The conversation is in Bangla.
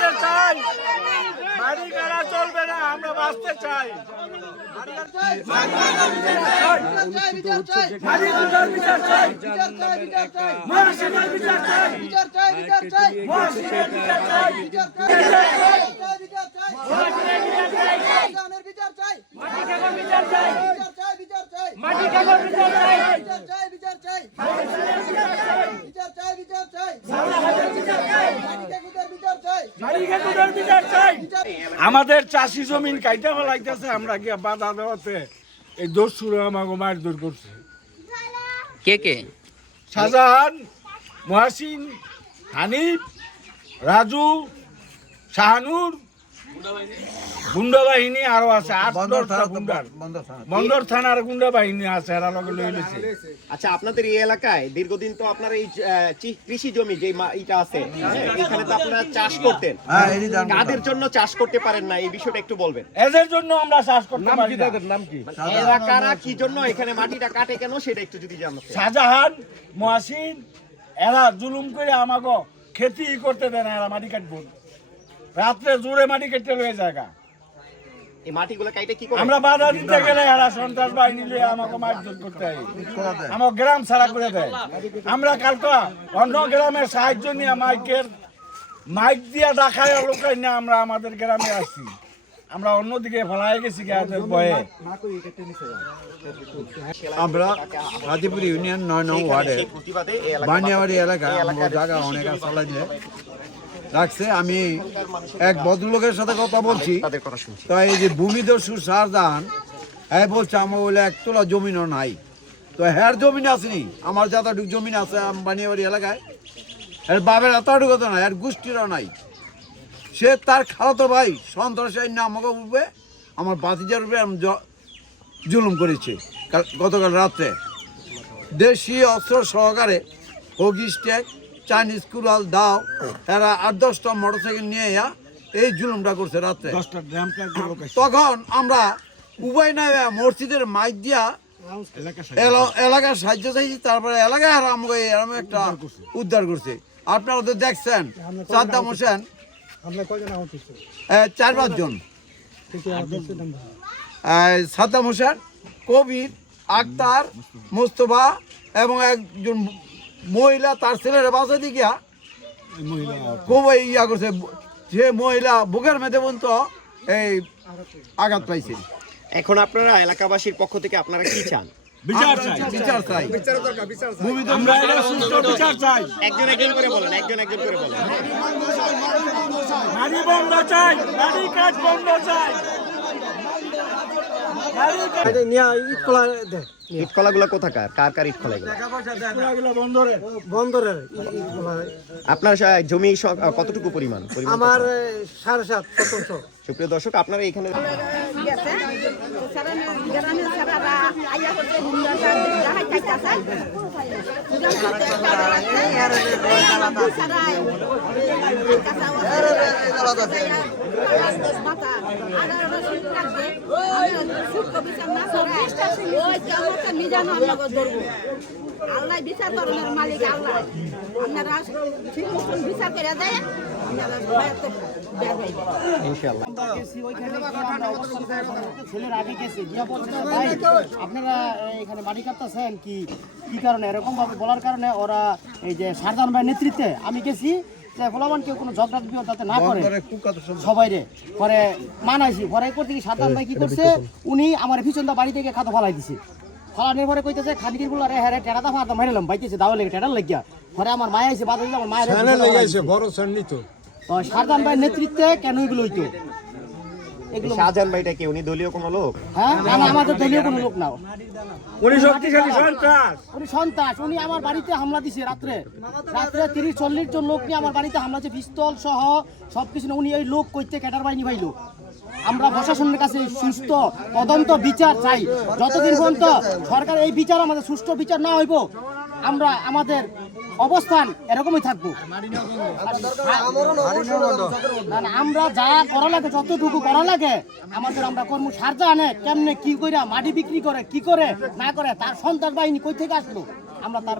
বাঁচতে চাই, বাড়ি কারা চলবে না, আমরা বাঁচতে চাই। আমাদের চাষি জমিন কাইটা ফেলাইতেছে, আমরা গিয়া বাধা দেওয়াতে এই দস্যুরা আমাকে মারধর করছে। কে কে? শাহজাহান, মহাসিন, হানিফ, রাজু, শাহানুর, গুন্ডা বাহিনী আরো আছে, 8-10টা গুন্ডার বন্দর থানার গুন্ডা বাহিনী আছে, এরা লগে লই লইছে। আচ্ছা, আপনাদের এই এলাকায় দীর্ঘদিন তো আপনার এই কৃষি জমি যে এটা আছে, এখানে তো আপনারা চাষ করতেন, কাদের জন্য চাষ করতে পারেন না এই বিষয়টা একটু বলবেন। এদের জন্য আমরা চাষ করতে পারি না। নাম কি? এলাকারা কি জন্য এখানে মাটিটা কাটে কেন সেটা একটু যদি জানতে। শাহজাহান, মহাসিন এরা জুলুম করে আমাকে খেতি করতে দেয় না, এরা মাটি কাটবো, রাত্রে জোরে মাটি কেটে লয়ে জায়গা। এই মাটিগুলো কাইটে কি করে? আমরা বাধা দিতে গেলে এরা সন্ত্রাস বাহিনী লিয়ে আমাকে মারধর করতে হয়, আমার গ্রাম ছাড়া করে দেয়। আমরা কালকে অন্য গ্রামের সাহায্য নিয়ে মাইক দিয়া দেখায় লোকাই না, আমরা আমাদের গ্রামে আসছি, আমরা অন্যদিকে ফেলাই গেছি গায়ের ভয়ে। আমরা গাজীপুর ইউনিয়ন 9 নং ওয়ার্ডের বানিয়াবাড়ি এলাকায় আমার জায়গা অনেক চালাই রাখছে। আমি এক ভদ্রলোকের সাথে কথা বলছি, তো এই যে ভূমিদস্যু শাহজাহান বলছে আমার বলে 1 তোলা জমিনও নাই। তো হ্যার জমিন আসেনি, আমার যতটুকু জমিন আছে বানিয়াবাড়ি এলাকায়, এর বাবের এতটুকু তো নাই, এর গোষ্ঠীরও নাই। সে তার খালাতো ভাই সন্ত্রাসী না আমাকে উপরে আমার বাতিজার উপরে জুলুম করেছে। গতকাল রাত্রে দেশি অস্ত্র সহকারে হকি স্ট্যাক, চাইনিজ কুড়াল, দাও, এরা 8-10টা মোটরসাইকেল নিয়ে এই জুলুমটা করছে রাত্রে। তখন আমরা উভয় নাই মসজিদের মাইক দিয়া এলাকার সাহায্য চাইছি, তারপরে এলাকায় আর আমাকে এরকম একটা উদ্ধার করছে। আপনারা তো দেখছেন সাদ্দাম হোসেন 4-5 জন, সাদ্দাম হোসেন, কবির, আক্তার, মোস্তফা এবং একজন মহিলা তার ছেলের বাসা দিকে খুব ইয়া করছে। সে মহিলা বুকের মেধে পর্যন্ত এই আঘাত পাইছে। এখন আপনারা এলাকাবাসীর পক্ষ থেকে আপনারা কি চান? বিচার চাই, বিচার চাই, আমরা এর সুষ্ঠু বিচার চাই। একজন একজন করে বলেন, একজন একজন করে বলেন। মাটি বন্ধ চাই, মাটি কাজ বন্ধ চাই। ইটকলাগুলো কোথাকার? কার কার ইটকলাগুলো? বন্দরের আপনার জমি কতটুকু পরিমাণ? আমার 7.5 সুপ্রিয় দর্শক, আপনারা এখানে আল্লাহ বিচার করেন, মালিক আল্লাহ, আপনারা ঠিক মতন বিচার করে দেয়, আপনারা এখানে বাড়ি কাটতেছেন কি কারণে? এরকম ভাবে বলার কারণে ওরা এই যে শাহজাহান ভাইয়ের নেতৃত্বে আমি গেছি, ফলাফল কেউ কোনো ঝগড়া যাতে না করে সবাই রে পরে মানাইছি। পরে করতে কি শাহজাহান ভাই কি করছে, উনি আমার পিছনটা বাড়ি থেকে খাতো ফলাই দিছে। ফলানোর পরে কইতেছে খানিকির গুলো হ্যাঁ টেরাটা ফাটা মারিলাম, বাইতেছে দাও লেগে টেরার লাগিয়া। পরে আমার মায় আইছে, বাদ আমার মায়ের শাহজাহান ভাইয়ের নেতৃত্বে কেন এগুলো হইতো? শাহজাহান ভাইটা কি উনি দলীয় কোনো লোক? হ্যাঁ, আমাদের দলীয় কোনো লোক না, উনি শক্তিশালী সন্ত্রাস, উনি সন্ত্রাস। উনি আমার বাড়িতে হামলা দিছে রাত্রে 30-40 জন লোক নিয়ে আমার বাড়িতে হামলা দিছে, পিস্তল সহ সবকিছু। উনি এই লোক কইতে ক্যাডার বাহিনী ভাইলো। আমরা প্রশাসনের কাছে সুস্থ তদন্ত বিচার চাই। যতদিন পর্যন্ত সরকার এই বিচার আমাদের সুষ্ঠু বিচার না হইব, আমরা আমাদের অবস্থান এরকমই থাকবো। আমরা যা করা লাগে, যতটুকু করা লাগে আমাদের আমরা কর্ম। শাহজাহানে কেমনে কি করে মাটি বিক্রি করে, কি করে না করে, তার সন্ত্রাস বাহিনী কই থেকে আসলো, আমরা তার